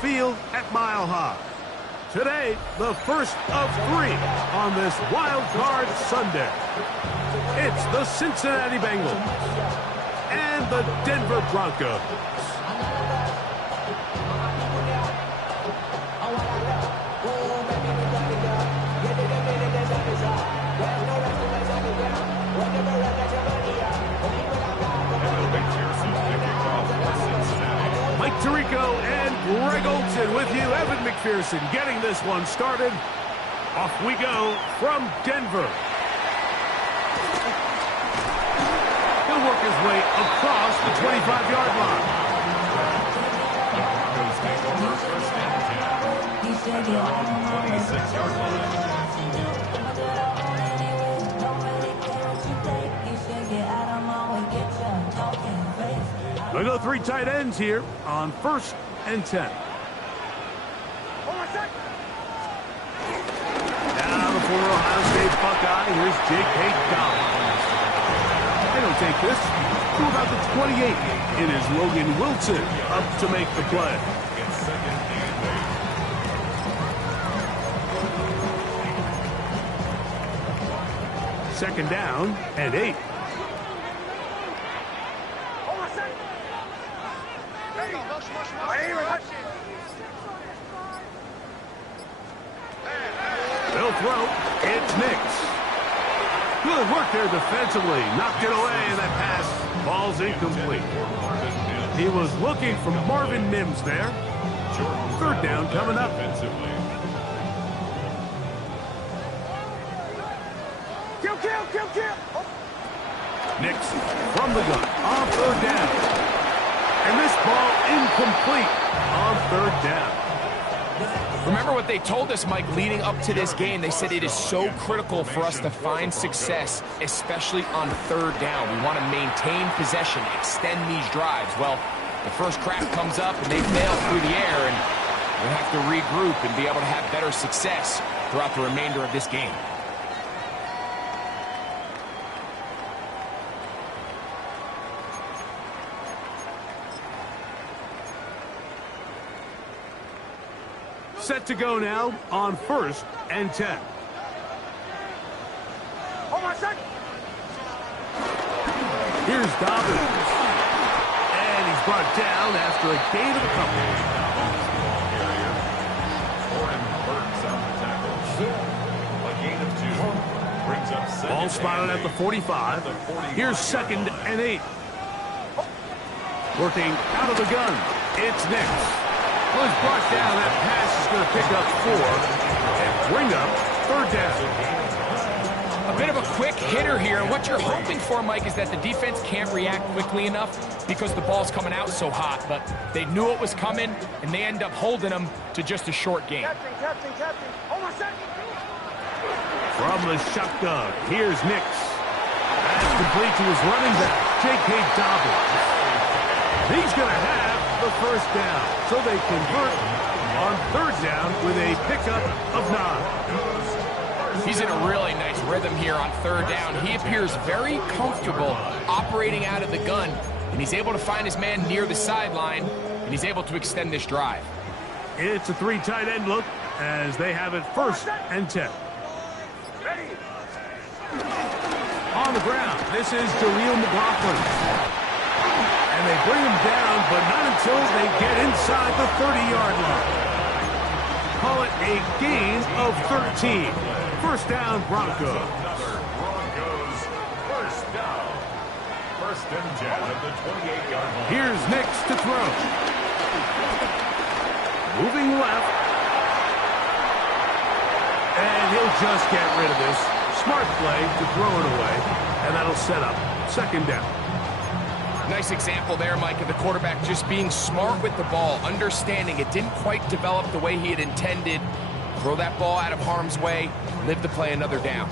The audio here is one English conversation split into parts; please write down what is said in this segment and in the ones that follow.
field at Mile High. Today, the first of 3 on this Wildcard Sunday. It's the Cincinnati Bengals and the Denver Broncos. Mike Tirico and Greg Olson with you. Evan McPherson getting this one started. Off we go from Denver. He'll work his way across the 25-yard line. We'll go 3 tight ends here on 1st and 10. Now the former Ohio State Buckeye. Here's J.K. Dobbins. They don't take this to about the 28. It is Logan Wilson up to make the play. Second down and 8. They'll throw. It's Nix. Good work there defensively. Knocked it away, and that pass falls incomplete. He was looking for Marvin Mims there. 3rd down coming up. Kill. Nix from the gun on 3rd down. And this ball incomplete on 3rd down. Remember what they told us, Mike, leading up to this game. They said it is so critical for us to find success, especially on 3rd down. We want to maintain possession, extend these drives. Well, the first crack comes up and they fail through the air, and we'll have to regroup and be able to have better success throughout the remainder of this game. Set to go now on 1st and 10. Here's Dobbins. And he's brought down after a gain of a couple. Ball spotted at the 45. Here's 2nd and 8. Working out of the gun. It's Nix. Well, he's brought down. That pass is going to pick up 4 and bring up 3rd down. A bit of a quick hitter here, and what you're hoping for, Mike, is that the defense can't react quickly enough because the ball's coming out so hot, but they knew it was coming, and they end up holding them to just a short game. Captain. From the shotgun, here's Nix. That's complete to his running back, J.K. Dobbins. He's going to have the 1st down, so they convert on 3rd down with a pickup of 9. He's in a really nice rhythm here on 3rd down. He appears very comfortable operating out of the gun, and he's able to find his man near the sideline, and he's able to extend this drive. It's a 3 tight end look as they have it 1st and 10. On the ground, this is Jaleel McLaughlin. And they bring him down, but not until they get inside the 30-yard line. Call it a gain of 13. 1st down, Broncos. First down. 1st and 10 at the 28-yard line. Here's Nix to throw. Moving left. And he'll just get rid of this. Smart play to throw it away. And that'll set up 2nd down. Nice example there, Mike, of the quarterback just being smart with the ball, understanding it didn't quite develop the way he had intended. Throw that ball out of harm's way, live to play another down.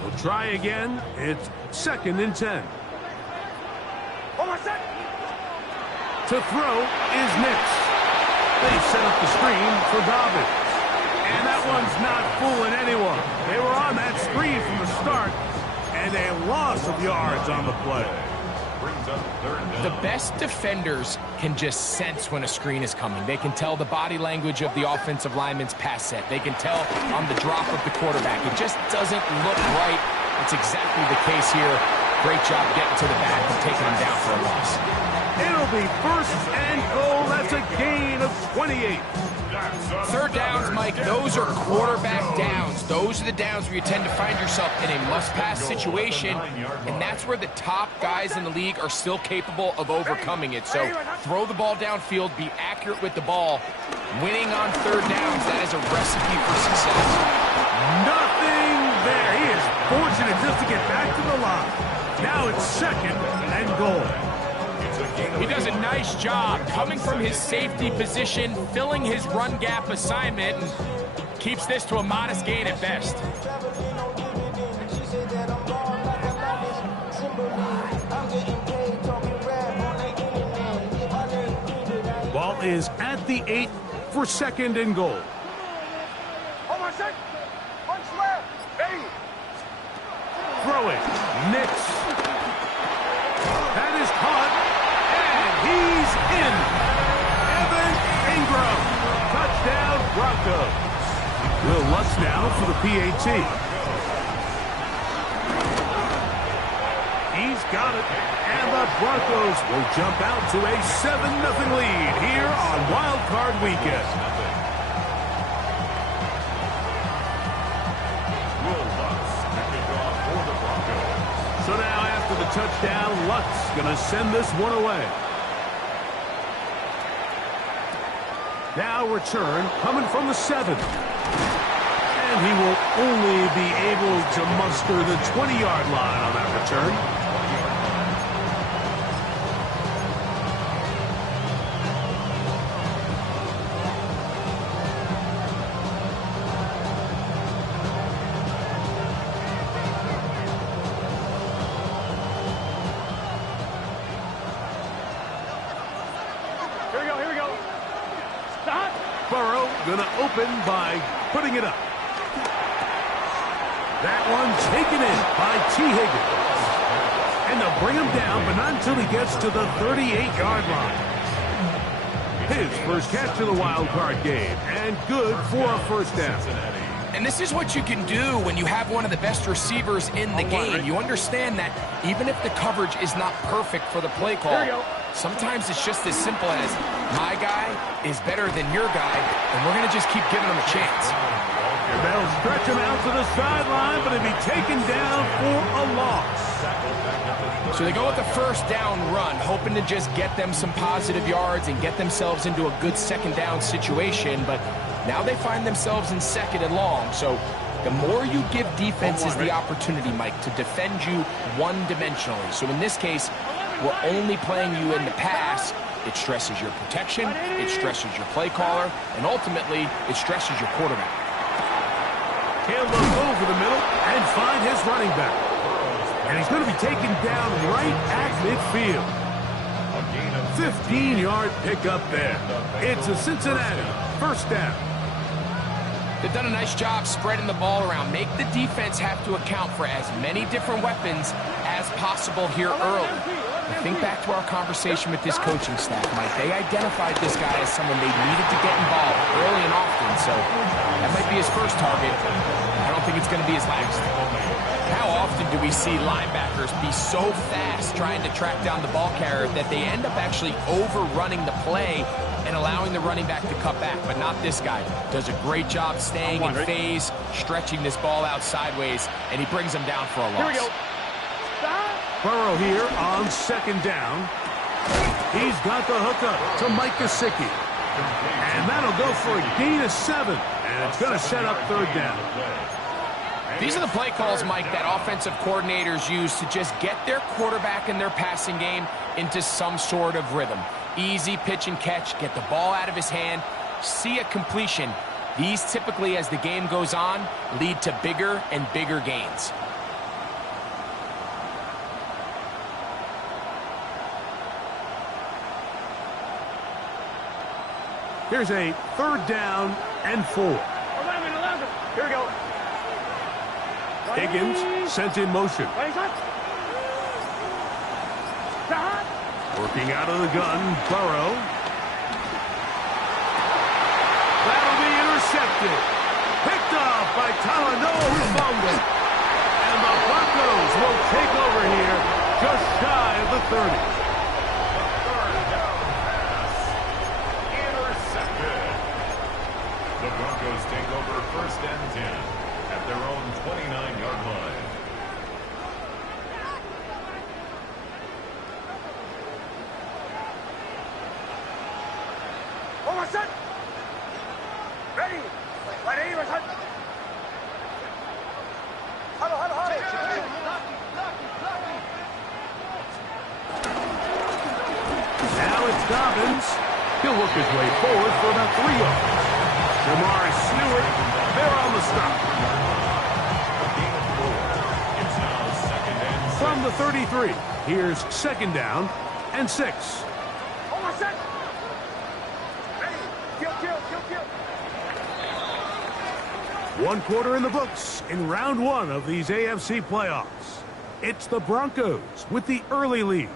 We'll try again. It's 2nd and 10. To throw is Nix. They set up the screen for Dobbins. And that one's not fooling anyone. They were on that screen from the start, and a loss of yards on the play. brings up third down. The best defenders can just sense when a screen is coming. They can tell the body language of the offensive lineman's pass set. They can tell on the drop of the quarterback. It just doesn't look right. It's exactly the case here. Great job getting to the back and taking him down for a loss. It'll be first and goal. That's a gain of 28. Third downs, Mike, those are quarterback downs. Those are the downs where you tend to find yourself in a must-pass situation, and that's where the top guys in the league are still capable of overcoming it. So throw the ball downfield, be accurate with the ball. Winning on third downs, that is a recipe for success. Nothing there. He is fortunate just to get back to the line. Now it's second and goal. He does a nice job coming from his safety position, filling his run gap assignment, and keeps this to a modest gain at best. Ball is at the 8 for second and goal. Hold on a sec. Punch left. Hey. Throw it. Nix. That is caught. And he's in. Evan Ingram. Touchdown, Broncos. Will Lutz now for the PAT. He's got it. And the Broncos will jump out to a 7-0 lead here on Wildcard Weekend. So now after the touchdown, Lutz going to send this one away. Now return coming from the 7. And he will only be able to muster the 20-yard line on that return. Gonna open by putting it up. That one taken in by T. Higgins. And they'll bring him down, but not until he gets to the 38-yard line. His first catch of the wild card game, and good for a first down. And this is what you can do when you have one of the best receivers in the game. You understand that even if the coverage is not perfect for the play call, sometimes it's just as simple as my guy is better than your guy, and we're going to just keep giving him a chance. They'll stretch him out to the sideline, but he'll be taken down for a loss. So they go with the first down run, hoping to just get them some positive yards and get themselves into a good second down situation, but now they find themselves in second and long. So the more you give defenses the opportunity, Mike, to defend you one-dimensionally. So in this case, we're only playing you in the pass. It stresses your protection, it stresses your play caller, and ultimately, it stresses your quarterback. He'll look over the middle and find his running back. And he's going to be taken down right at midfield. 15-yard pickup there. It's a Cincinnati first down. They've done a nice job spreading the ball around. Make the defense have to account for as many different weapons as possible here early. Think back to our conversation with this coaching staff, Mike. They identified this guy as someone they needed to get involved early and often, so that might be his first target. I don't think it's going to be his last. How often do we see linebackers be so fast trying to track down the ball carrier that they end up actually overrunning the play and allowing the running back to cut back, but not this guy. Does a great job staying in phase, stretching this ball out sideways, and he brings him down for a loss. Here we go. Burrow here on second down. He's got the hookup to Mike Gesicki. And that'll go for a gain of 7. And it's going to set up third down. These are the play calls, Mike, that offensive coordinators use to just get their quarterback and their passing game into some sort of rhythm. Easy pitch and catch, get the ball out of his hand, see a completion. These typically, as the game goes on, lead to bigger and bigger gains. Here's a third down and 4. 11. Here we go. Higgins sent in motion. Working out of the gun, Burrow. That'll be intercepted. Picked off by Talanoa, who fumbled. And the Broncos will take over here just shy of the 30. Third down pass. Intercepted. The Broncos take over 1st and 10 at their own 29-yard line. Ready. Ready, ready. Hello, hello, hello. Now it's Dobbins. He'll work his way forward for about 3 yards. Jamar Stewart, they're on the stop. It's now 2nd and 6. From the 33, here's 2nd down and 6. Almost set. Ready. Kill, kill, kill, kill. 1 quarter in the books in round 1 of these AFC playoffs. It's the Broncos with the early lead.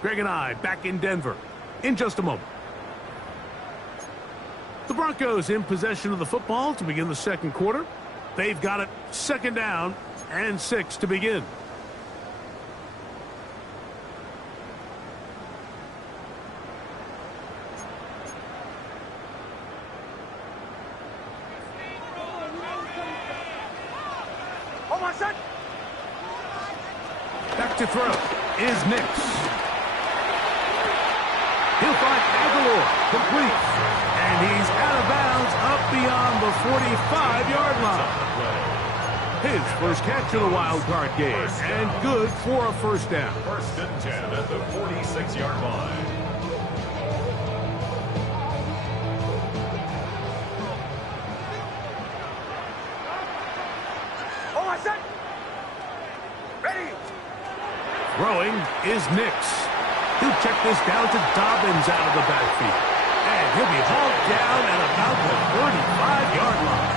Greg and I back in Denver in just a moment. The Broncos in possession of the football to begin the 2nd quarter. They've got it 2nd down and 6 to begin. Almost set. Back to throw is Nix. He'll find Aguilar, complete. And he's out of bounds up beyond the 45-yard line. His first catch of the Wildcard game, and good for a 1st down. 1st and 10 at the 46-yard line. Almost set. Ready. Throwing is Nix. He'll check this down to Dobbins out of the backfield. And he'll be hauled down at about the 35-yard line.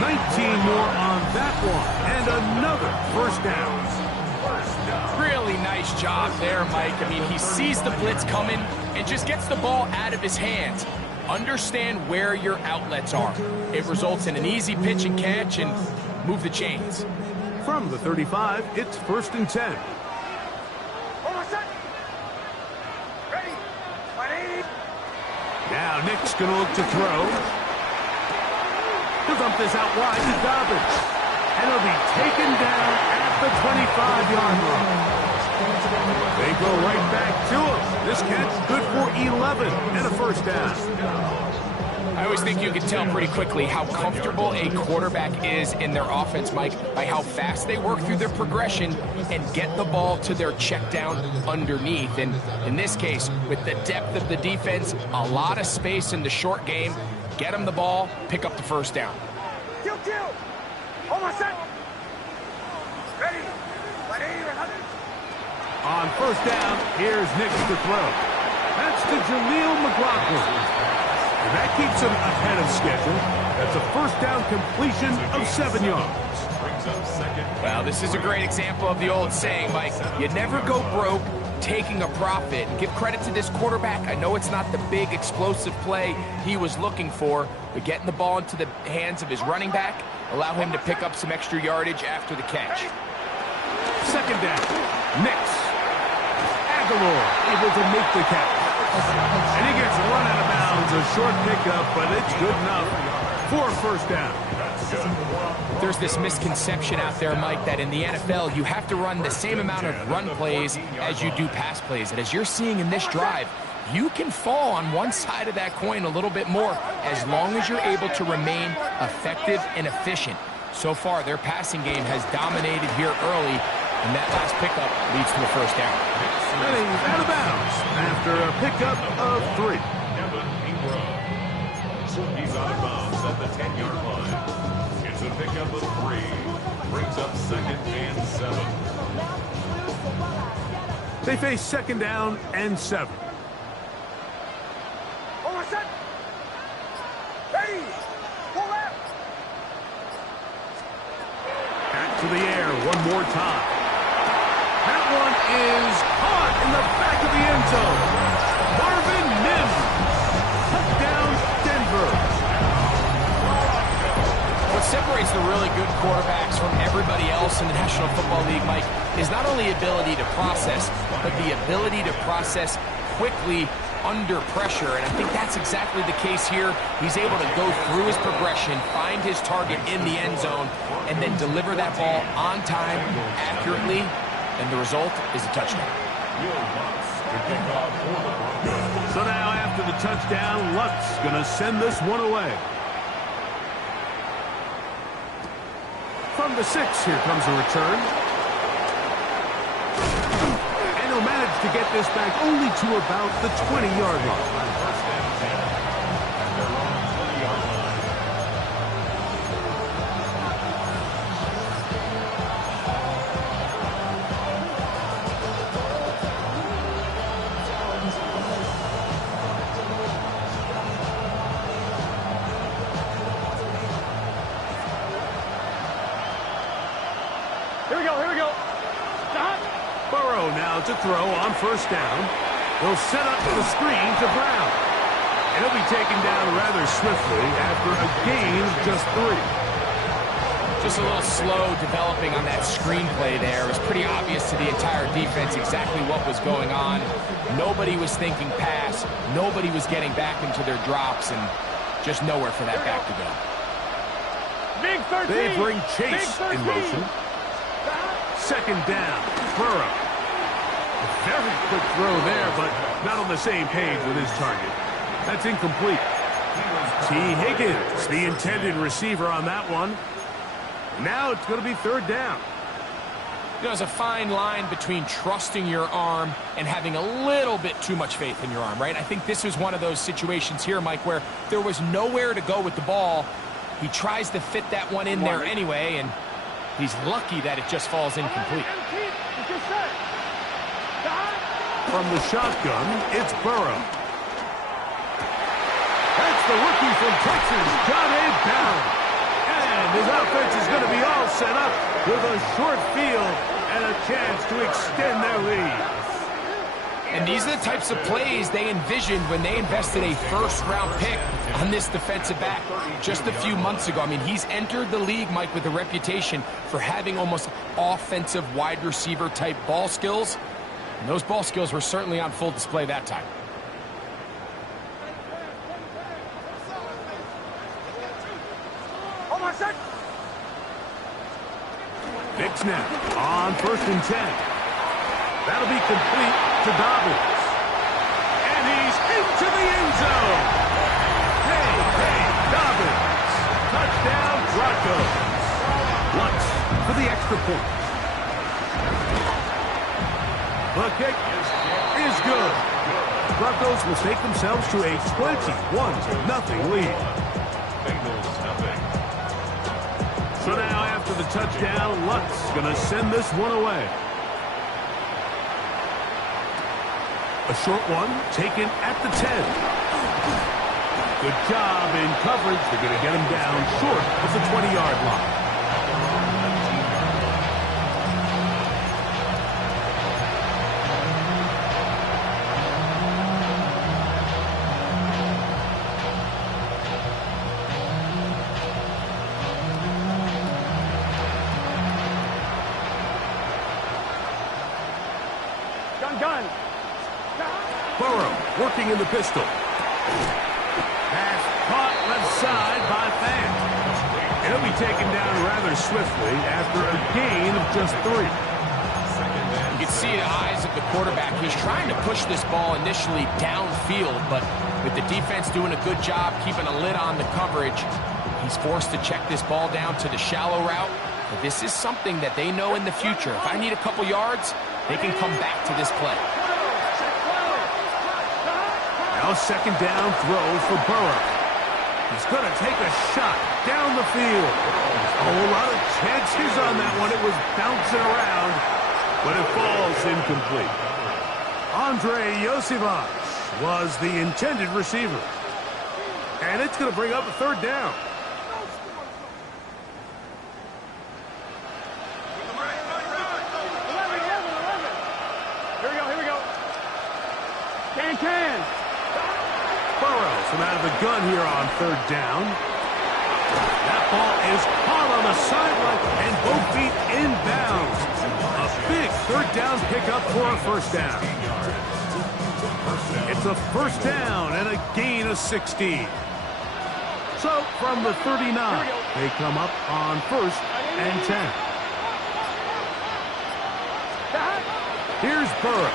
19 more on that one, and another 1st down. Really nice job there, Mike. I mean, he sees the blitz coming and just gets the ball out of his hands. Understand where your outlets are. It results in an easy pitch and catch and move the chains. From the 35, it's 1st and 10. Almost set. Ready. Ready. Now Nick's going to look to throw. He'll dump this out wide to Dobbins. And he'll be taken down at the 25-yard line. They go right back to him. This catch good for 11 and a 1st down. I always think you can tell pretty quickly how comfortable a quarterback is in their offense, Mike, by how fast they work through their progression and get the ball to their check down underneath. And in this case, with the depth of the defense, a lot of space in the short game, get them the ball, pick up the 1st down. Kill, kill. Almost set. Ready. Ready, ready. On 1st down, here's Nick to throw. That's to Jaleel McLaughlin. And that keeps him ahead of schedule. That's a 1st down completion of 7 yards. Brings up 2nd. Well, this is a great example of the old saying, Mike. You never go broke taking a profit. And give credit to this quarterback. I know it's not the big explosive play he was looking for, but getting the ball into the hands of his running back, allow him to pick up some extra yardage after the catch. 2nd down, Nix. Aguilar able to make the catch. And he gets run out of bounds, a short pickup, but it's good enough for a 1st down. There's this misconception out there, Mike, that in the NFL, you have to run the same amount of run plays as you do pass plays. And as you're seeing in this drive, you can fall on one side of that coin a little bit more as long as you're able to remain effective and efficient. So far, their passing game has dominated here early, and that last pickup leads to a 1st down. And he's out of bounds after a pickup of 3. He's out of bounds at the 10-yard line. It's a pickup of 3. Brings up 2nd and 7. They face 2nd down and 7. Almost set. Ready. Pull left. Back to the air one more time. That one is caught in the back of end zone. Marvin Mims. Touchdown, Denver. What separates the really good quarterbacks from everybody else in the National Football League, Mike, is not only ability to process, but the ability to process quickly under pressure, and I think that's exactly the case here. He's able to go through his progression, find his target in the end zone, and then deliver that ball on time, accurately, and the result is a touchdown. So now after the touchdown, Lutz going to send this one away. From the 6, here comes a return. And he'll manage to get this back only to about the 20-yard line. Here we go. Burrow now to throw on first down. He'll set up the screen to Brown. And he'll be taken down rather swiftly after a gain of just 3. Just a little slow developing on that screenplay there. It was pretty obvious to the entire defense exactly what was going on. Nobody was thinking pass. Nobody was getting back into their drops, and just nowhere for that back to go. Big 13. They bring Chase in motion. Second down, Burrow. A very quick throw there, but not on the same page with his target. That's incomplete. T. Higgins, the intended receiver on that one. Now it's going to be third down. You know, there's a fine line between trusting your arm and having a little bit too much faith in your arm, right? I think this is one of those situations here, Mike, where there was nowhere to go with the ball. He tries to fit that one in there anyway, and he's lucky that it just falls incomplete. From the shotgun, it's Burrow. That's the rookie from Texas, John A. Brown. And his offense is going to be all set up with a short field and a chance to extend their lead. And these are the types of plays they envisioned when they invested a first-round pick on this defensive back just a few months ago. I mean, he's entered the league, Mike, with a reputation for having almost offensive wide receiver type ball skills. And those ball skills were certainly on full display that time. Hold on a sec. Big snap on 1st and 10. That'll be complete to Dobbins. And he's into the end zone. Hey, Dobbins. Touchdown, Broncos. Lutz for the extra point. The kick is good. Broncos will take themselves to a 21-0 lead. So now after the touchdown, Lutz going to send this one away. A short one taken at the 10. Good job in coverage. They're going to get him down short of the 20-yard line. Gun. Burrow working in the pistol. Pass caught left side by Fan. He'll be taken down rather swiftly after a gain of just 3. You can see the eyes of the quarterback. He's trying to push this ball initially downfield, but with the defense doing a good job keeping a lid on the coverage, he's forced to check this ball down to the shallow route. But this is something that they know in the future. If I need a couple yards, they can come back to this play. Now second down throw for Burrow. He's going to take a shot down the field. A whole lot of chances on that one. It was bouncing around, but it falls incomplete. Andre Yosivach was the intended receiver. And it's going to bring up a third down. Here we go. Can. Burrows from out of the gun here on third down. That ball is caught on the sideline and both feet inbounds. A big third down pickup for a first down. It's a first down and a gain of 16. So from the 39, they come up on first and 10. Here's Burrow.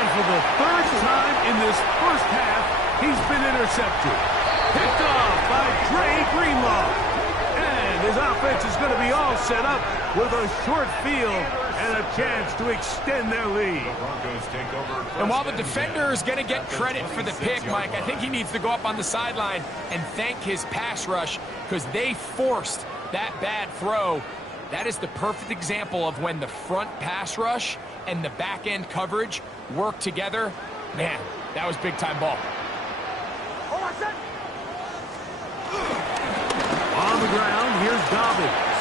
And for the third time in this first half, he's been intercepted. Picked off by Dre Greenlaw. And his offense is going to be all set up with a short field and a chance to extend their lead. And while the defender is going to get credit for the pick, Mike, I think he needs to go up on the sideline and thank his pass rush because they forced that bad throw. That is the perfect example of when the front pass rush and the back end coverage work together. Man, that was big-time ball. On the ground, here's Dobbins.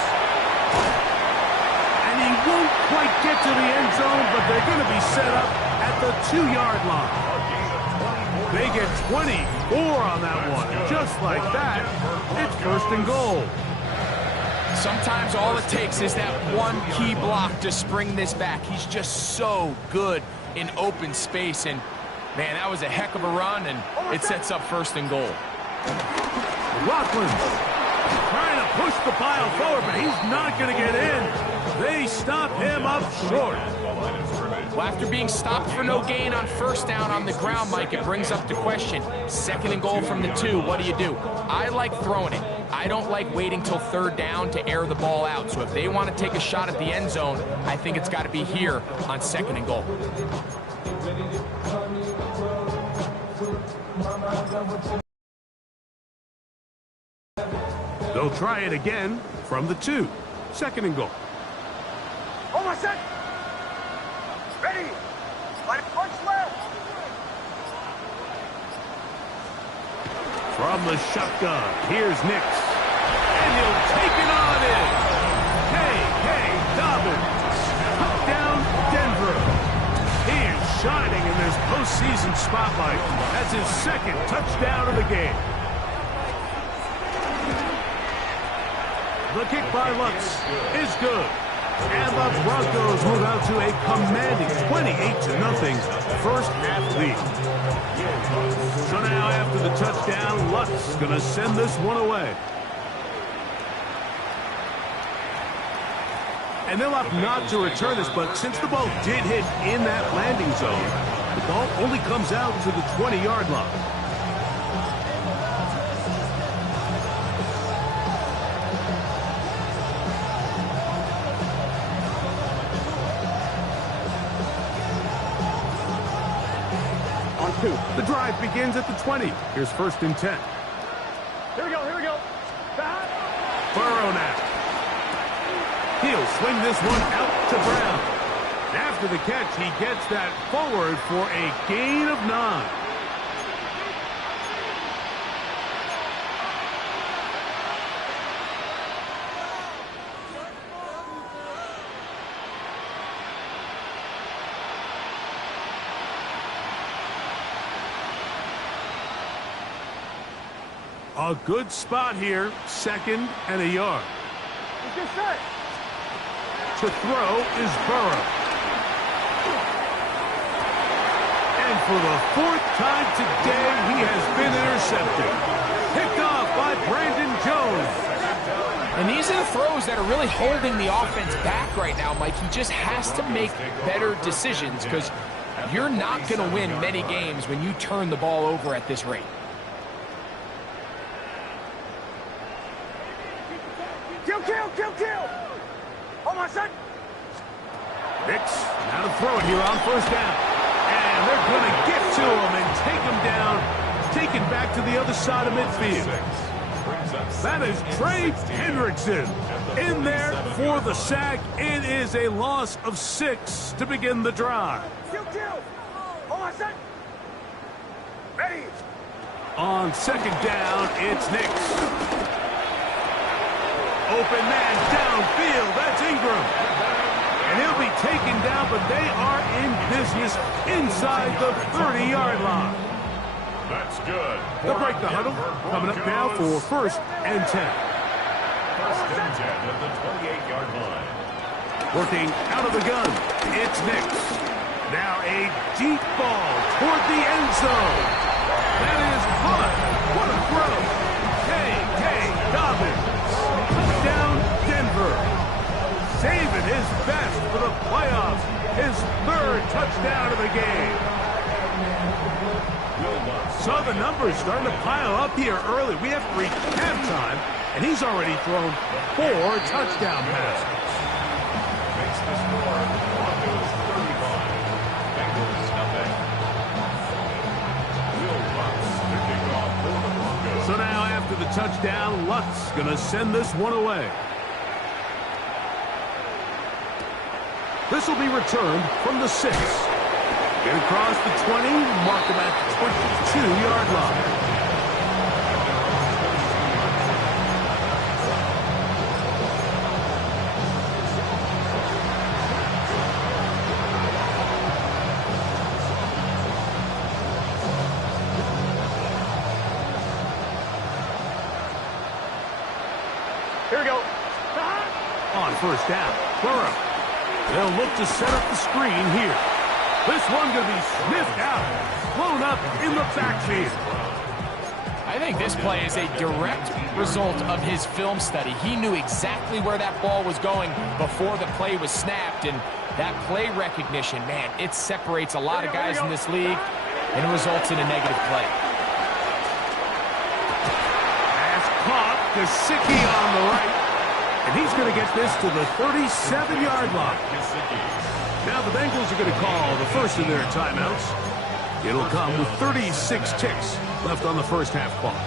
And he won't quite get to the end zone, but they're going to be set up at the 2-yard line. They get 24 on that one. And just like that, it's first and goal. Sometimes all it takes is that one key block to spring this back. He's just so good in open space. And, man, that was a heck of a run, and it sets up first and goal. Rockland trying to push the pile forward, but he's not going to get in. They stop him up short. Well, after being stopped for no gain on first down on the ground, Mike, it brings up the question. Second and goal from the 2, what do? I like throwing it. I don't like waiting till third down to air the ball out. So if they want to take a shot at the end zone, I think it's got to be here on second and goal. They'll try it again from the 2. Second and goal. Almost set. Ready. Punch left. From the shotgun, here's Nix. And he'll take it on in. Hey, Dobbins. Touchdown, Denver. He is shining in this postseason spotlight. That's his second touchdown of the game. The kick by Lutz is good. And the Broncos move out to a commanding 28-0 first half lead. So now after the touchdown, Lutz going to send this one away. And they'll opt not to return this, but since the ball did hit in that landing zone, the ball only comes out to the 20-yard line. The drive begins at the 20. Here's first and 10. Here we go. Burrow now. He'll swing this one out to Brown. After the catch, he gets that forward for a gain of 9. A good spot here, second and a yard. To throw is Burrow. And for the 4th time today, he has been intercepted. Picked off by Brandon Jones. And these are the throws that are really holding the offense back right now, Mike. He just has to make better decisions because you're not going to win many games when you turn the ball over at this rate. Kill. Almost set. Nix, now to throw it here on first down. And they're going to get to him and take him down, taken back to the other side of midfield. That is Trey Hendrickson in there for the sack. It is a loss of 6 to begin the drive. Kill. Almost set. Ready. On second down, it's Nix. Open man downfield. That's Ingram. And he'll be taken down, but they are in business inside the 30-yard line. That's good. They'll break the huddle. Coming up now for 1st and 10. 1st and 10 at the 28-yard line. Working out of the gun, it's Nix. Now a deep ball toward the end zone. That is caught. What a throw. J.K. Dobbins. Touchdown, Denver. Saving his best for the playoffs. His 3rd touchdown of the game. Saw the numbers starting to pile up here early. We have reached halftime, and he's already thrown 4 touchdown passes. Makes the score Broncos 35, Bengals nothing. Will Lutz to kick off for the Broncos. So now after the touchdown, Lutz going to send this one away. This will be returned from the 6. Get across the 20, mark him at the 22-yard line. Here we go. On 1st down, Burrow. They'll look to set up the screen here. This one going to be sniffed out, blown up in the backfield. I think this play is a direct result of his film study. He knew exactly where that ball was going before the play was snapped, and that play recognition, man, it separates a lot of guys in this league, and it results in a negative play. Pass caught, Gesicki on the right, and he's going to get this to the 37-yard line. Now the Bengals are going to call the first of their timeouts. It'll come with 36 ticks left on the first half clock.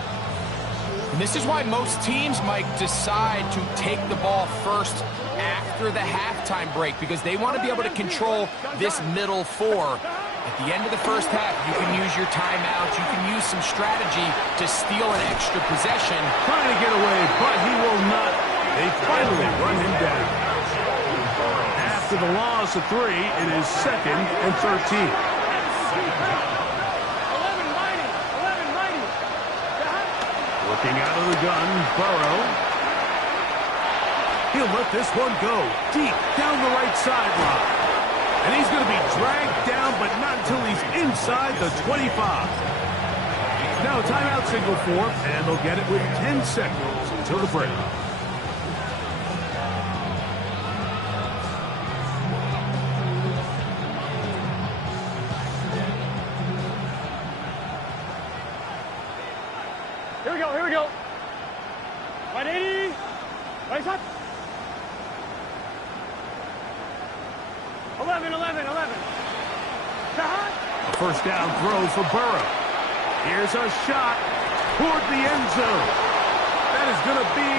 And this is why most teams, Mike, decide to take the ball first after the halftime break, because they want to be able to control this middle 4. At the end of the first half, you can use your timeouts, you can use some strategy to steal an extra possession. Trying to get away, but he will not. They finally run him down. After the loss of 3, it is 2nd and 13. Working out of the gun, Burrow. He'll let this one go deep down the right sideline. And he's going to be dragged down, but not until he's inside the 25. Now a timeout signal for him, and they'll get it with 10 seconds until the break. Here we go. 180. Right shot. 11. Shot. A 1st down throw for Burrow. Here's a shot toward the end zone. That is going to be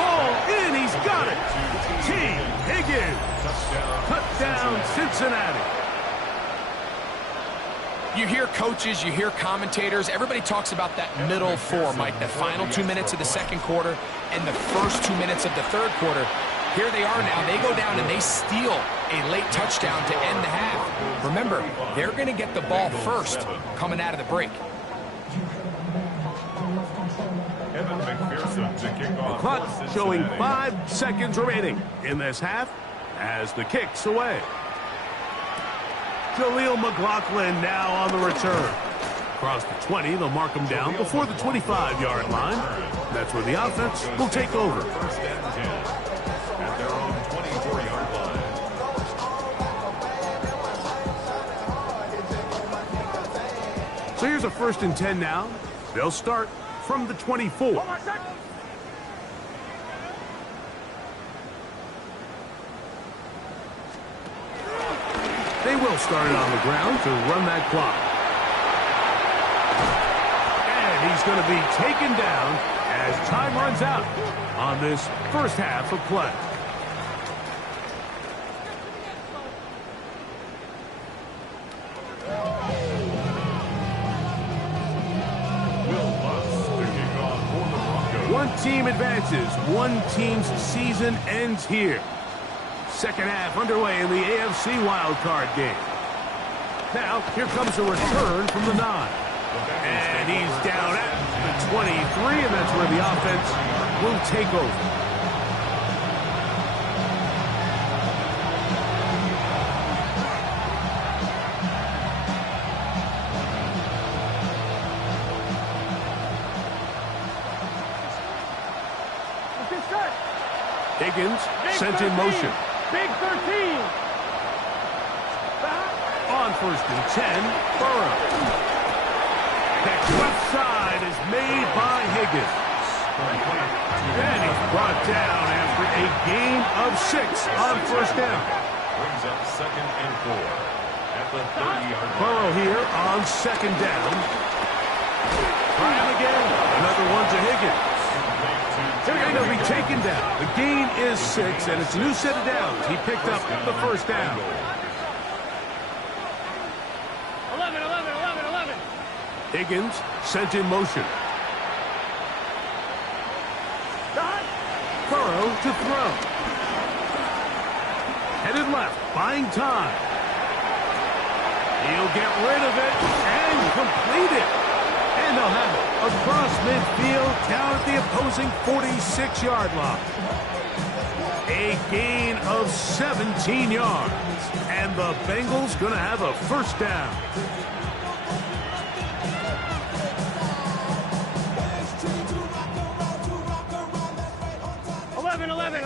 hauled in. He's got it. T. Higgins. Touchdown, Cincinnati. You hear coaches, you hear commentators, everybody talks about that middle 4, Mike, the final 2 minutes of the second quarter and the first 2 minutes of the third quarter. Here they are now. They go down and they steal a late touchdown to end the half. Remember, they're going to get the ball first coming out of the break. The clock showing 5 seconds remaining in this half as the kick's away. Jaleel McLaughlin now on the return. Across the 20, they'll mark him down before the 25-yard line. That's where the offense will take over. 1st and 10 at their own 24-yard line. So here's a 1st and 10 now. They'll start from the 24. They will start it on the ground to run that clock. And he's going to be taken down as time runs out on this first half of play. One team advances. One team's season ends here. Second half underway in the AFC Wildcard game. Now, here comes a return from the 9. And he's down at the 23, and that's where the offense will take over. Higgins sent in motion. Big 13. On first and 10, Burrow. That left side is made by Higgins. And he's brought down after a gain of 6 on first down. Brings up 2nd and 4 at the 30-yard line. Burrow here on second down. Try him again. Another one to Higgins. And he'll be taken down. The gain is 6, and it's a new set of downs. He picked up the first down. 11. Higgins sent in motion. Burrow to throw. Headed left, buying time. He'll get rid of it and complete it. And they'll have it across midfield down at the opposing 46-yard line. A gain of 17 yards. And the Bengals going to have a first down. 11.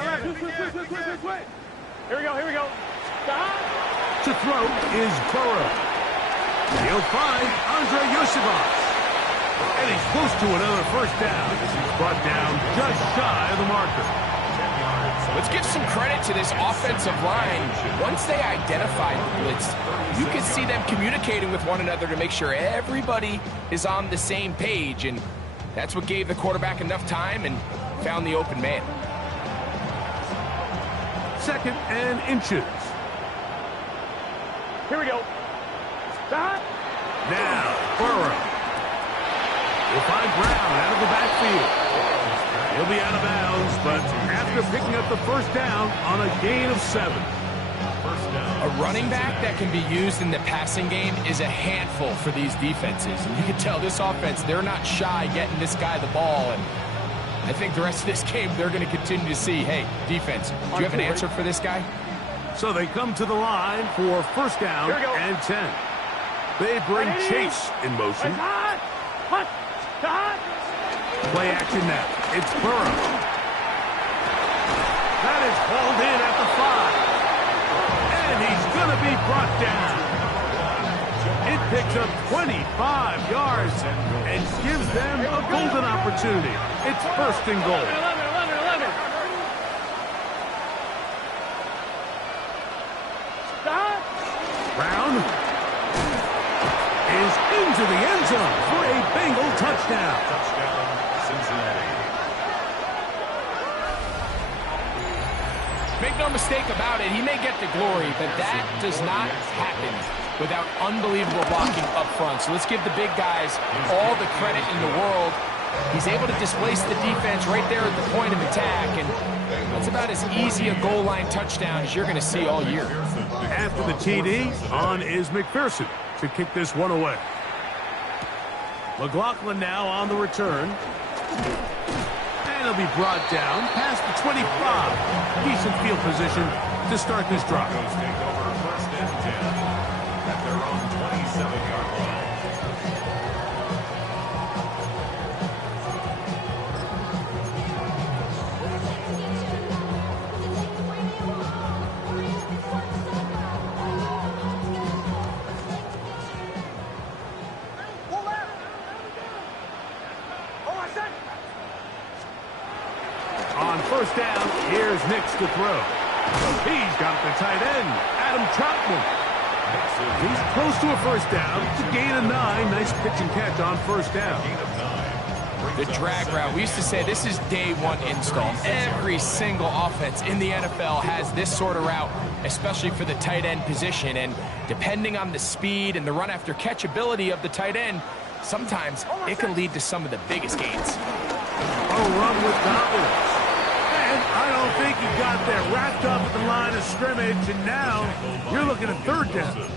Here we go. To throw is Burrow. He'll find Andre Yosibas. And he's close to another first down as he's brought down just shy of the marker. Let's give some credit to this offensive line. Once they identified the blitz, you can see them communicating with one another to make sure everybody is on the same page. And that's what gave the quarterback enough time and found the open man. 2nd and inches. Here we go. Now, Burrow. He'll find Brown out of the backfield. He'll be out of bounds, but after picking up the first down on a gain of 7. A running back that can be used in the passing game is a handful for these defenses. And you can tell this offense, they're not shy getting this guy the ball. And I think the rest of this game, they're going to continue to see, hey, defense, do you have an answer for this guy? So they come to the line for first down and 10. They bring Chase in motion. Play action now. It's Burrow. That is hauled in at the 5. And he's going to be brought down. It picks up 25 yards and gives them a golden opportunity. It's first and goal. 11. Brown is into the end zone for a Bengal touchdown. Touchdown, Cincinnati. Make no mistake about it, he may get the glory, but that does not happen without unbelievable blocking up front. So let's give the big guys all the credit in the world. He's able to displace the defense right there at the point of attack, and that's about as easy a goal line touchdown as you're going to see all year. After the TD, on is McPherson to kick this one away. McLaughlin now on the return. And he'll be brought down past the 25. Decent field position to start this drive. Broncos take over first and 10 at their own 27-yard line. On first down, here's Nix to throw. He's got the tight end, Adam Troutman. He's close to a first down. It's a gain of 9. Nice pitch and catch on first down. The drag route, we used to say this is day one install. Every single offense in the NFL has this sort of route, especially for the tight end position. And depending on the speed and the run after catch ability of the tight end, sometimes it can lead to some of the biggest gains. A run with confidence. And I don't think he got there wrapped up at the line of scrimmage, and now you're looking at third down.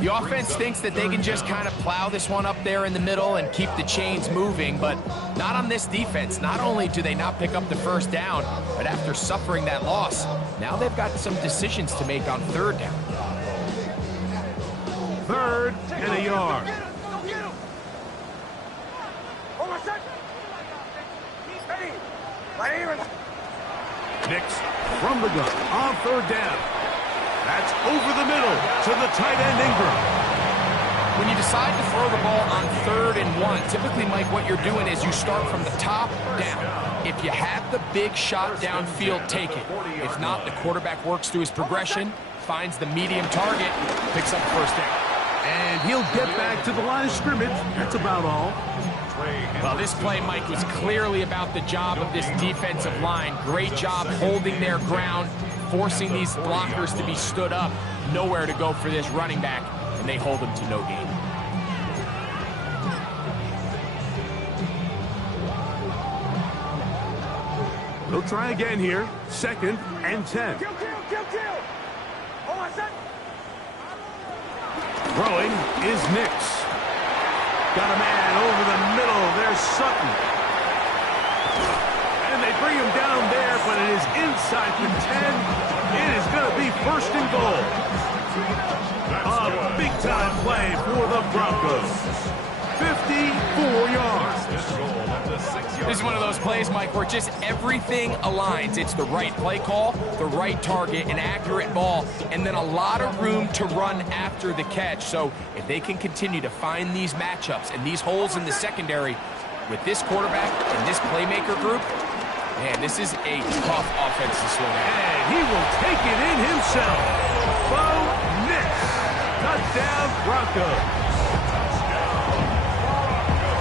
The offense thinks that they can just kind of plow this one up there in the middle and keep the chains moving, but not on this defense. Not only do they not pick up the first down, but after suffering that loss, now they've got some decisions to make on third down. Third and a yard. Nix from the gun on third down. That's over the middle to the tight end Ingram. When you decide to throw the ball on 3rd and 1, typically, Mike, what you're doing is you start from the top down. If you have the big shot downfield, take it. If not, the quarterback works through his progression, finds the medium target, picks up the first down. And he'll get back to the line of scrimmage. That's about all. Well, this play, Mike, was clearly about the job of this defensive line. Great job holding their ground, forcing these blockers to be stood up. Nowhere to go for this running back, and they hold him to no gain. They'll try again here. 2nd and 10. Throwing is Nix. Got a man over the middle. There's Sutton. And they bring him down there, but it is inside the 10. It is going to be 1st and goal. A big-time play for the Broncos. 54 yards. This is one of those plays, Mike, where just everything aligns. It's the right play call, the right target, an accurate ball, and then a lot of room to run after the catch. So if they can continue to find these matchups and these holes in the secondary with this quarterback and this playmaker group, man, this is a tough offense to slow down. And he will take it in himself. Bo Nix. Touchdown, Broncos.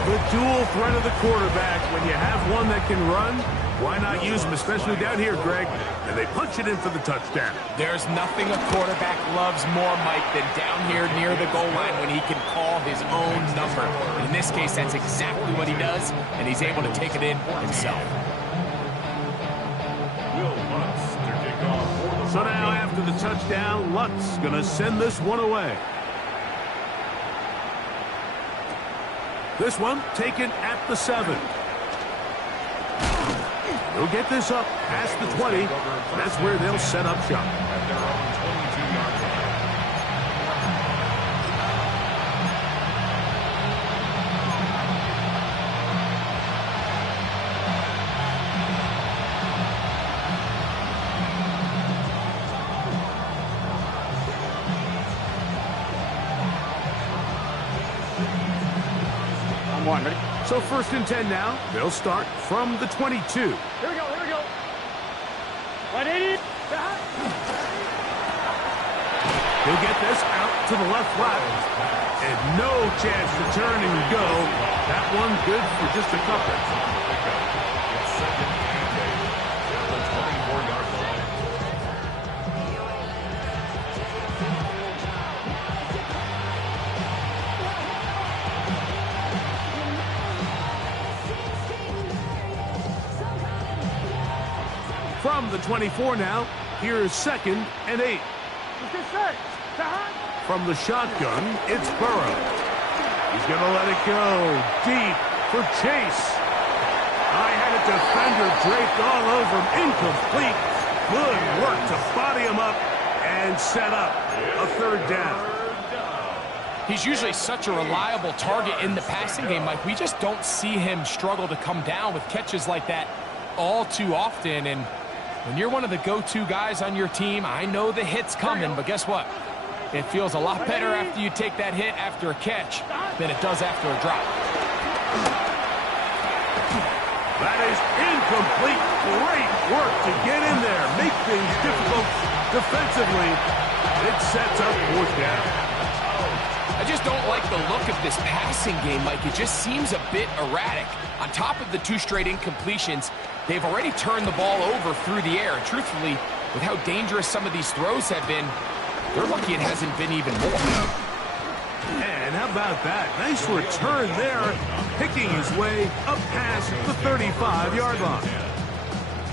The dual threat of the quarterback. When you have one that can run, why not use him, especially down here, Greg? And they punch it in for the touchdown. There's nothing a quarterback loves more, Mike, than down here near the goal line when he can call his own number. In this case, that's exactly what he does, and he's able to take it in himself. So now after the touchdown, Lutz going to send this one away. This one taken at the 7. They'll get this up past the 20. That's where they'll set up shop. At their own 22-yard line. Ready? So 1st and 10 now. They'll start from the 22. Here we go, here we go. 180. He'll get this out to the left flat. And no chance to turn and go. That one good for just a couple. It's 2nd and 8. At the 24-yard line. From the 24 now, here's 2nd and 8. From the shotgun, it's Burrow. He's going to let it go deep for Chase. I had a defender draped all over him. Incomplete. Good work to body him up and set up a 3rd down. He's usually such a reliable target in the passing game, Mike. We just don't see him struggle to come down with catches like that all too often. And when you're one of the go-to guys on your team, I know the hit's coming, but guess what? It feels a lot better after you take that hit after a catch than it does after a drop. That is incomplete. Great work to get in there. Make things difficult defensively. It sets up 4th down. I just don't like the look of this passing game, Mike. It just seems a bit erratic. On top of the 2 straight incompletions, they've already turned the ball over through the air. Truthfully, with how dangerous some of these throws have been, they're lucky it hasn't been even more. And how about that? Nice return there, picking his way up past the 35-yard line.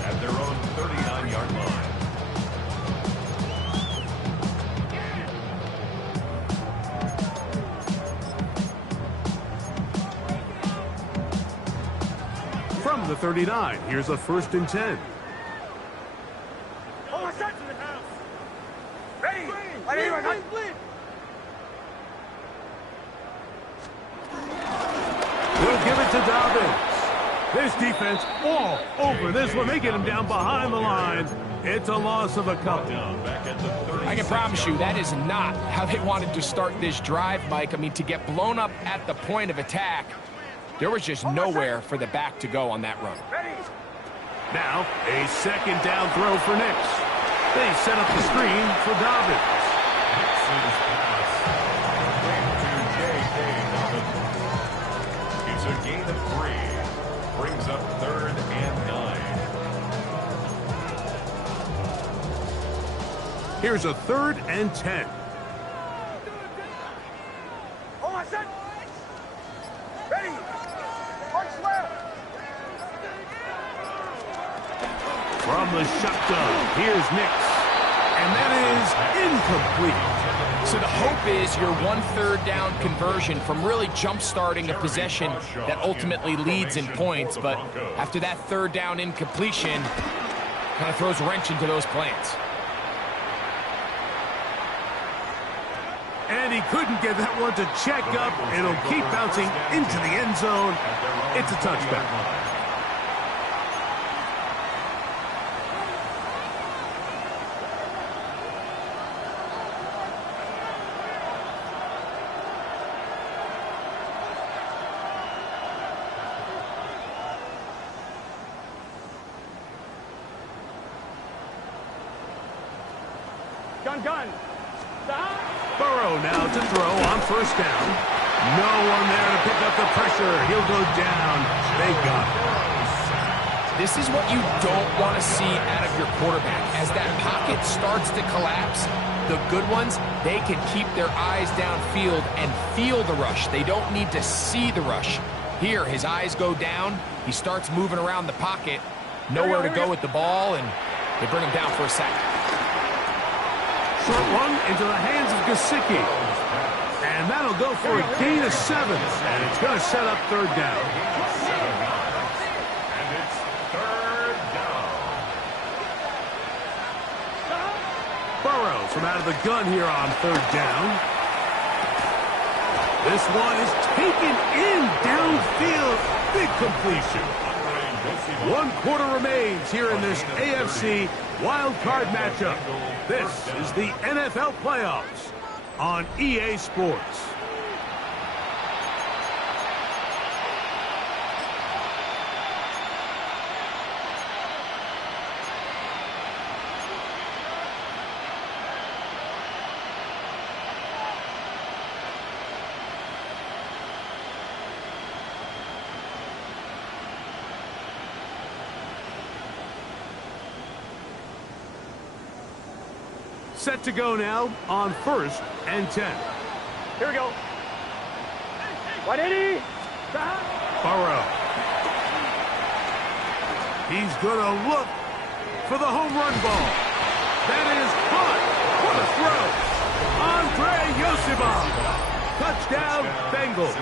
At their own 39-yard line. From the 39, here's a 1st and 10. Oh, set to the house. Ready? Ready. We'll give it to Dobbins. This defense all over this one. They get him down behind the line. It's a loss of a couple. I can promise you that is not how they wanted to start this drive, Mike. I mean, to get blown up at the point of attack, there was just nowhere for the back to go on that run. Ready. Now, a 2nd down throw for Knicks. They set up the screen for Dobbins. Nixon's pass. J.K. Dobbins. It's a gain of 3. Brings up 3rd and 9. Here's a 3rd and 10. Oh, set. Ready. Punch left. From the shotgun, here's Knicks. And that is incomplete. So the hope is your 1/3 down conversion from really jump-starting a possession that ultimately leads in points. But after that 3rd down incompletion, kind of throws a wrench into those plans. And he couldn't get that one to check up. It'll keep bouncing into the end zone. It's a touchback. Gun. Burrow now to throw on 1st down. No one there to pick up the pressure. He'll go down. They got it. This is what you don't want to see out of your quarterback. As that pocket starts to collapse, the good ones, they can keep their eyes downfield and feel the rush. They don't need to see the rush. Here, his eyes go down. He starts moving around the pocket. Nowhere to go with the ball, and they bring him down for a sack. Short one into the hands of Gesicki. And that'll go for a gain of 7. And it's going to set up 3rd down. And it's 3rd down. Burrows from out of the gun here on 3rd down. This one is taken in downfield. Big completion. 1/4 remains here in this AFC Wildcard matchup. This is the NFL playoffs on EA Sports. Set to go now on 1st and 10. Here we go. 180. Burrow. He's going to look for the home run ball. That is caught. What a throw. Andre Yosibov. Touchdown, Bengals.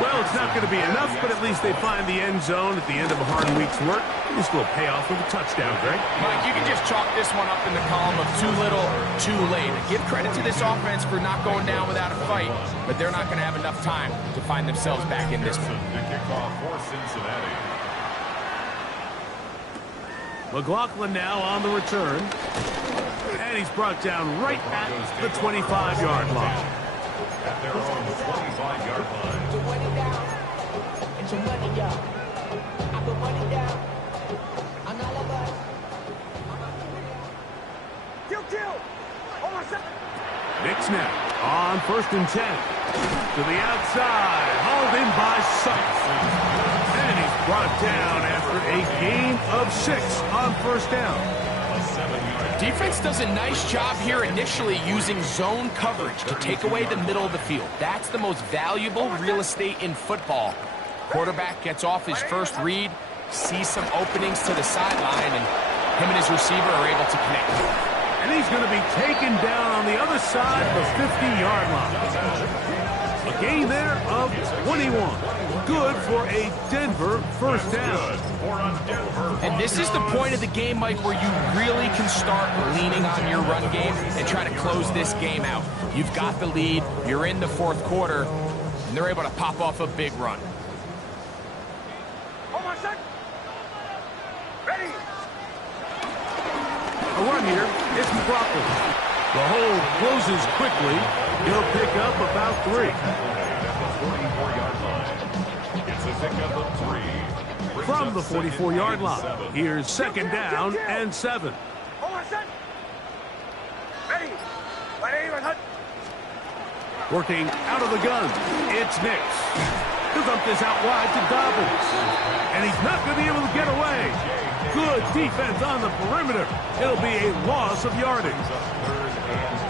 Well, it's not going to be enough, but at least they find the end zone at the end of a hard week's work. Just a little payoff with a touchdown, Greg. Mike, you can just chalk this one up in the column of too little, too late. Give credit to this offense for not going down without a fight, but they're not going to have enough time to find themselves back in this one. The kickoff for Cincinnati. McLaughlin now on the return. And he's brought down right at the 25-yard line. At their own 25-yard line. Knicks now on 1st and 10. To the outside, hauled in by Sutton. And he's brought down after a gain of 6 on 1st down. Defense does a nice job here initially using zone coverage to take away the middle of the field. That's the most valuable real estate in football. Quarterback gets off his first read, sees some openings to the sideline, and him and his receiver are able to connect. And he's going to be taken down on the other side of the 50-yard line. A gain there of 21. Good for a Denver first down. And this is the point of the game, Mike, where you really can start leaning on your run game and try to close this game out. You've got the lead, you're in the fourth quarter, and they're able to pop off a big run. Hold on a sec. Ready. A run here. It's the Broncos. The hole closes quickly. He'll pick up about 3. From the 44-yard line. Here's second down and 7. Hold on a sec. Ready. Ready, hut. Working out of the gun. It's Nix. He'll dump this out wide to Dobbins. And he's not going to be able to get away. Good defense on the perimeter. It'll be a loss of yardage.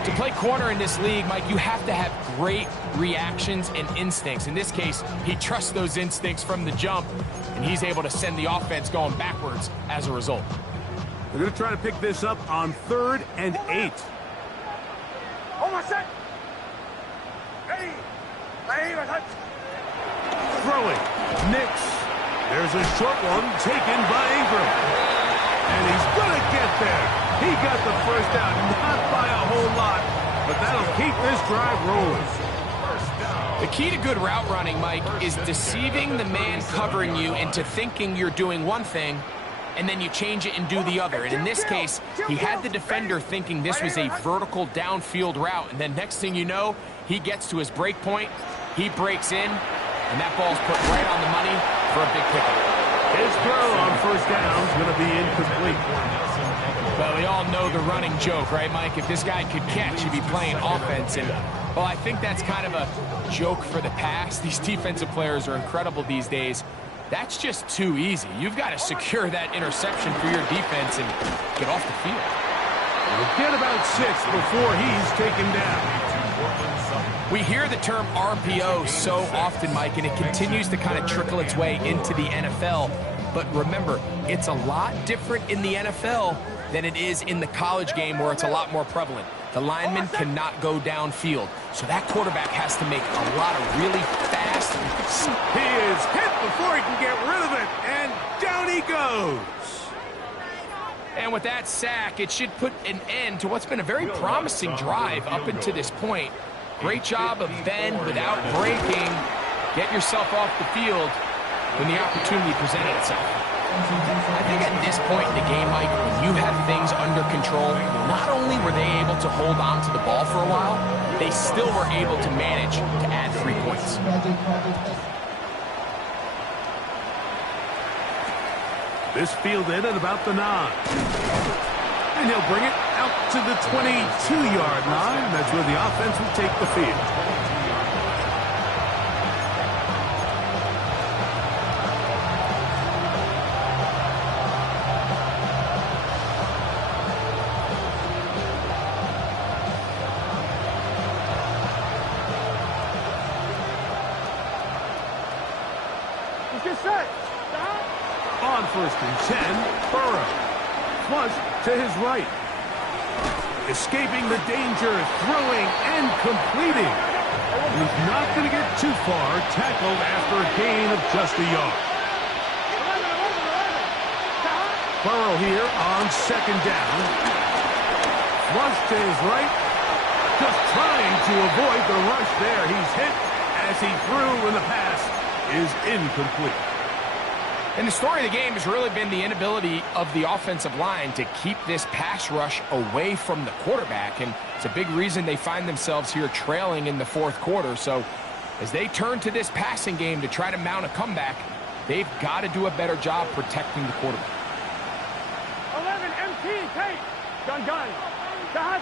To play corner in this league, Mike, you have to have great reactions and instincts. In this case, he trusts those instincts from the jump, and he's able to send the offense going backwards as a result. They're going to try to pick this up on 3rd and 8. Hold on a sec. Ready. Ready, hut. Throwing. Nix. There's a short one taken by Ingram. And he's going to get there. He got the first down, not by a whole lot, but that'll keep this drive rolling. The key to good route running, Mike, is deceiving the man covering you into thinking you're doing one thing, and then you change it and do the other. And in this case, he had the defender thinking this was a vertical downfield route, and then next thing you know, he gets to his break point, he breaks in, and that ball's put right on the money for a big pickup. His throw on first down is going to be incomplete. Well, we all know the running joke, right, Mike? If this guy could catch, he'd be playing offense. And, well, I think that's kind of a joke for the past. These defensive players are incredible these days. That's just too easy. You've got to secure that interception for your defense and get off the field. He'll get about 6 before he's taken down. We hear the term RPO so often, Mike, and it continues to kind of trickle its way into the NFL. But remember, it's a lot different in the NFL than it is in the college game where it's a lot more prevalent. The lineman cannot go downfield, so that quarterback has to make a lot of really fast. He is hit before he can get rid of it, and down he goes. And with that sack, it should put an end to what's been a very promising drive up until this point. Great job of bend without breaking. Get yourself off the field when the opportunity presented itself. I think at this point in the game, Mike, when you have things under control, not only were they able to hold on to the ball for a while, they still were able to manage to add 3 points. This fielded at about the 9. And he'll bring it out to the 22-yard line. That's where the offense will take the field. Get set. On 1st and 10, Burrow. Flush to his right. Escaping the danger, throwing and completing. He's not going to get too far. Tackled after a gain of just a yard. Burrow here on 2nd down. Flush to his right. Just trying to avoid the rush there. He's hit as he threw when the pass is incomplete. And the story of the game has really been the inability of the offensive line to keep this pass rush away from the quarterback. And it's a big reason they find themselves here trailing in the 4th quarter. So as they turn to this passing game to try to mount a comeback, they've got to do a better job protecting the quarterback. 11 MT, Tate. Gun. Dot.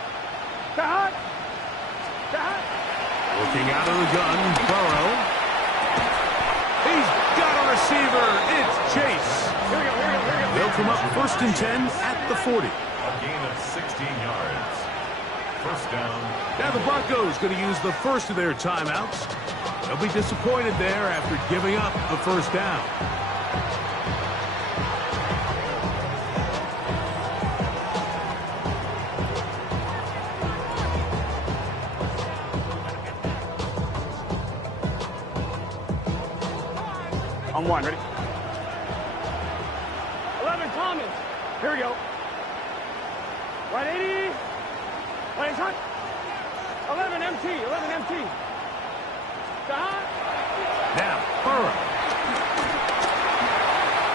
Looking out of the gun, Burrow. He's got a receiver. It's Chase. Here we go. They'll come up 1st and 10 at the 40. A gain of 16 yards. First down. Now the Broncos going to use the first of their timeouts. They'll be disappointed there after giving up the first down. On one, ready? 11 common. Here we go. Right 80. Right shot. 11 MT. 11 MT. Stop. Now, Burrow.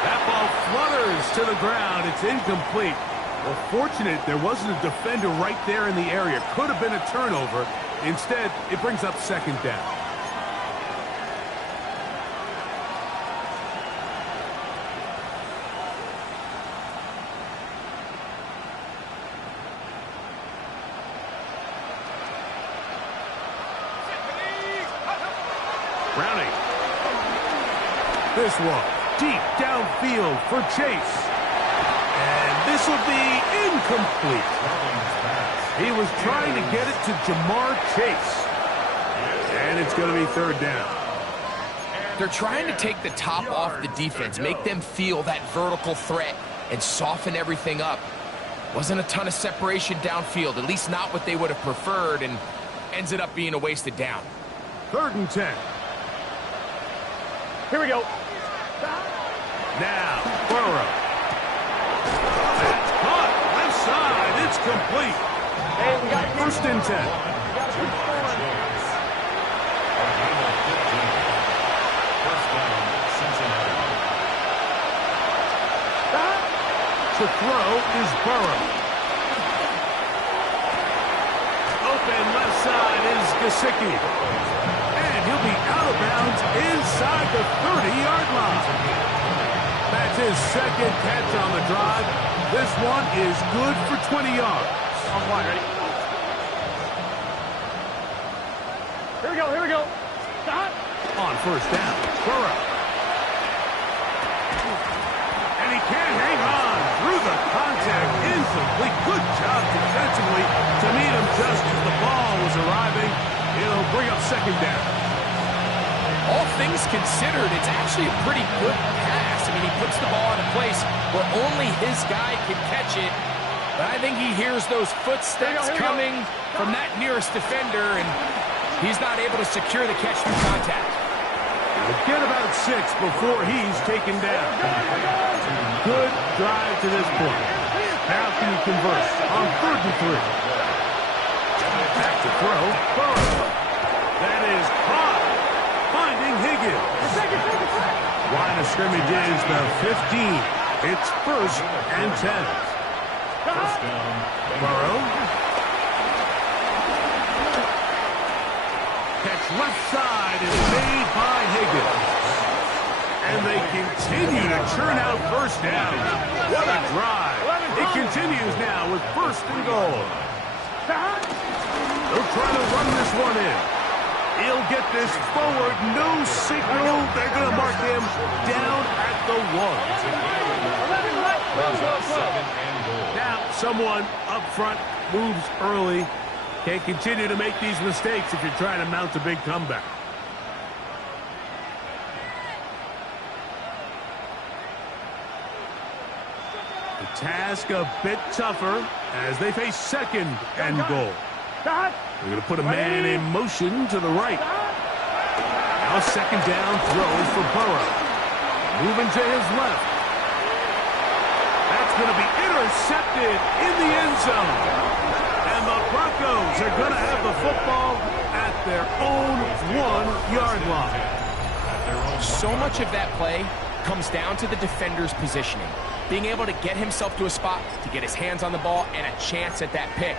That ball flutters to the ground. It's incomplete. Well, fortunate there wasn't a defender right there in the area. Could have been a turnover. Instead, it brings up second down. Browning. This one deep downfield for Chase. And this will be incomplete. He was trying to get it to Jamar Chase. And it's going to be third down. They're trying to take the top off the defense, make them feel that vertical threat, and soften everything up. Wasn't a ton of separation downfield, at least not what they would have preferred, and ends it up being a wasted down. 3rd and 10. Here we go. Now, Burrow. That's caught. Left side. It's complete. Hey, we got 1st and 10. To throw is Burrow. Open left side is Gesicki. And he'll be out of bounds inside the 30-yard line. That's his 2nd catch on the drive. This one is good for 20 yards. On one, ready? Here we go, here we go. Stop. On 1st down, Burrow. And he can't hang on through the contact. Incomplete. Good job defensively to meet him just as the ball was arriving. It'll bring up 2nd down. All things considered, it's actually a pretty good pass. I mean, he puts the ball in a place where only his guy can catch it. But I think he hears those footsteps coming from that nearest defender, and he's not able to secure the catch through contact. He'll get about 6 before he's taken down. Good drive to this point. Now can you convert on 3rd and 3? Back to throw. Burrow. That is caught. Finding Higgins. Line of scrimmage is the 15. It's 1st and 10. Burrow. Catch left side is made by Higgins. And they continue to churn out 1st down. What a drive. It continues now with 1st and goal. They'll try to run this one in. He'll get this forward, no signal. They're going to mark him down at the 1. Now, someone up front moves early. Can't continue to make these mistakes if you're trying to mount a big comeback. The task a bit tougher as they face 2nd and goal. They're going to put a man in motion to the right. Now 2nd down throw for Burrow. Moving to his left. That's going to be intercepted in the end zone. And the Broncos are going to have the football at their own 1-yard line. So much of that play comes down to the defender's positioning. Being able to get himself to a spot, to get his hands on the ball, and a chance at that pick.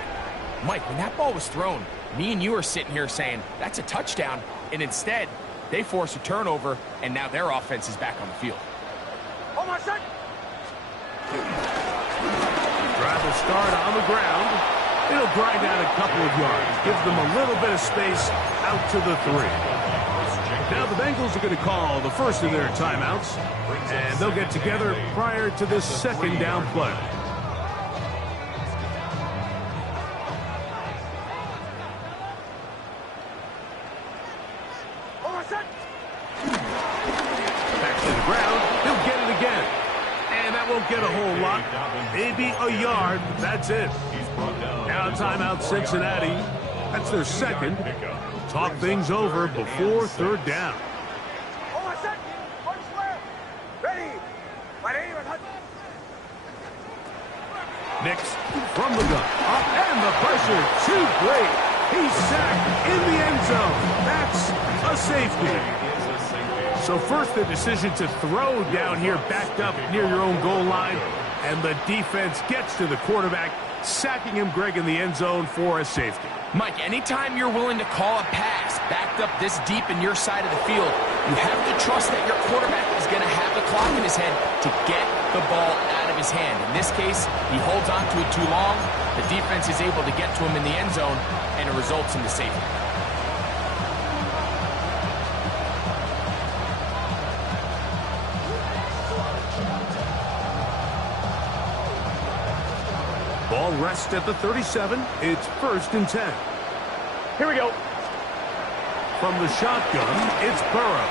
Mike, when that ball was thrown, me and you are sitting here saying, that's a touchdown. And instead, they force a turnover, and now their offense is back on the field. Oh, my son. Drive will start on the ground. It'll grind out a couple of yards. Gives them a little bit of space out to the 3. Now the Bengals are going to call the first of their timeouts, and they'll get together prior to this 2nd down play. Back to the ground. He'll get it again. And that won't get a whole lot. Maybe a yard. That's it. Now timeout Cincinnati. That's their 2nd. Talk things over before 3rd down. Nix from the gun. And the pressure too great. He's sacked in the end zone. That's a safety. So first the decision to throw down here backed up near your own goal line. And the defense gets to the quarterback, sacking him, Greg, in the end zone for a safety. Mike, anytime you're willing to call a pass backed up this deep in your side of the field, you have to trust that your quarterback is going to have the clock in his head to get the ball out of his hand. In this case, he holds on to it too long. The defense is able to get to him in the end zone, and it results in the safety. Ball rests at the 37. It's 1st and 10. Here we go. From the shotgun, it's Burrow.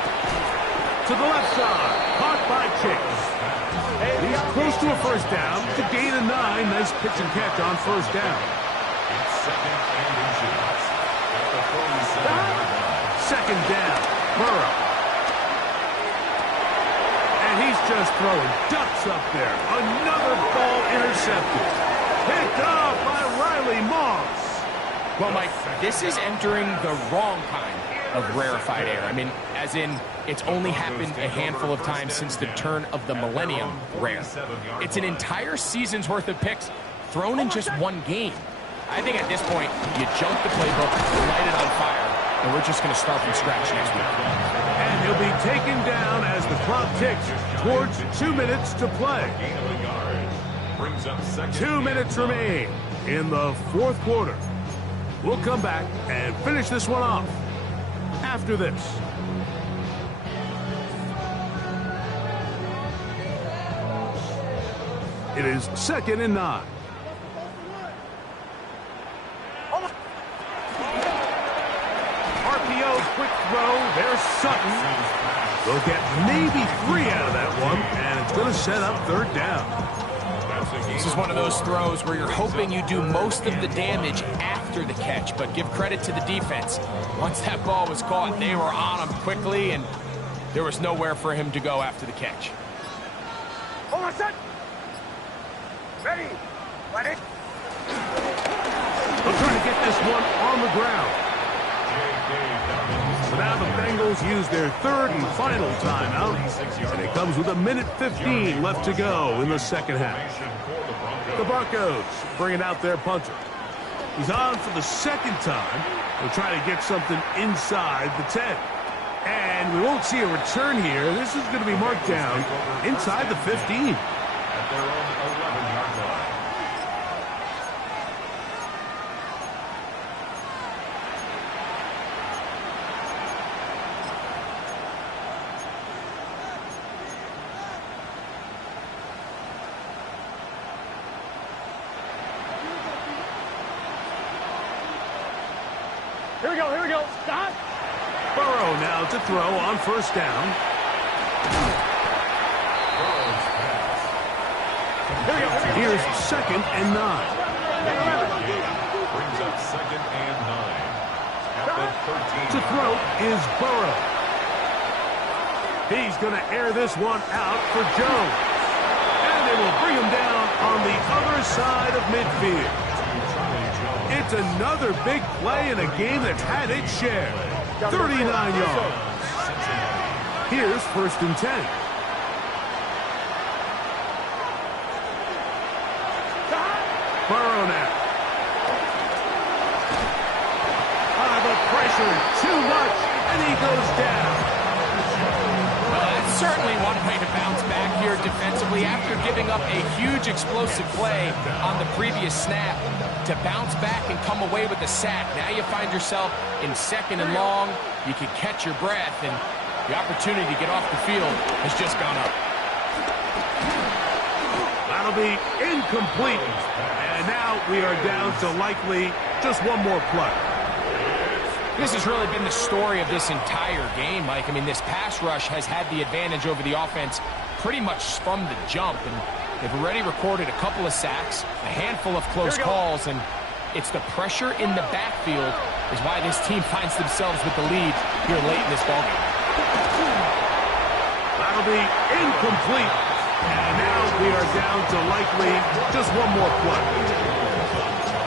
To the left side, caught by Chase. He's close to a first down to gain a 9. Nice pitch and catch on first down. It's 2nd and inches at the 47-yard line. 2nd down, Burrow. And he's just throwing ducks up there. Another ball intercepted. Picked off by Riley Moss. Well, Mike, this is entering the wrong kind of rarefied air. I mean, as in, it's only happened a handful of times since the turn of the millennium rare. It's an entire season's worth of picks thrown in just one game. I think at this point, you jump the playbook, light it on fire, and we're just going to start from scratch next week. And he'll be taken down as the clock ticks towards 2 minutes to play. 2 minutes remain in the 4th quarter. We'll come back and finish this one off after this. It is 2nd and 9. RPO, quick throw. There's Sutton. They'll get maybe 3 out of that one, and it's going to set up 3rd down. This is one of those throws where you're hoping you do most of the damage after the catch, but give credit to the defense. Once that ball was caught, they were on him quickly, and there was nowhere for him to go after the catch. Hold on, set. Ready. Ready. They'll try to get this one on the ground. So now the Bengals use their 3rd and final timeout, and it comes with 1:15 left to go in the 2nd half. The Broncos bringing out their punter. He's on for the 2nd time. They'll try to get something inside the 10. And we won't see a return here. This is going to be marked down inside the 15. At their own 11-yard line. Here we go. Stop. Burrow now to throw on 1st down. Here's 2nd and 9. Brings up 2nd and 9. At the 13. To throw is Burrow. He's going to air this one out for Jones. And they will bring him down on the other side of midfield. It's another big play in a game that's had its share. 39 yards. Here's 1st and 10. Burrow now. The pressure, too much, and he goes down. Well, that's certainly one way to bounce back here defensively after giving up a huge explosive play on the previous snap. To bounce back and come away with a sack. Now you find yourself in 2nd and long. You can catch your breath, and the opportunity to get off the field has just gone up. That'll be incomplete. And now we are down to likely just one more play. This has really been the story of this entire game, Mike. I mean, this pass rush has had the advantage over the offense pretty much from the jump, and they've already recorded a couple of sacks, a handful of close calls, and it's the pressure in the backfield is why this team finds themselves with the lead here late in this ballgame. That'll be incomplete. And now we are down to likely just one more play.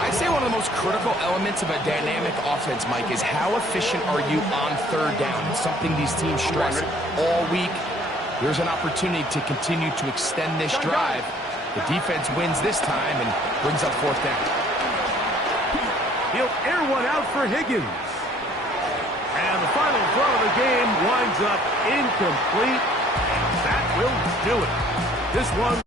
I'd say one of the most critical elements of a dynamic offense, Mike, is how efficient are you on third down? It's something these teams stress all week. There's an opportunity to continue to extend this drive. The defense wins this time and brings up fourth down. He'll air one out for Higgins. And the final throw of the game winds up incomplete. And that will do it. This one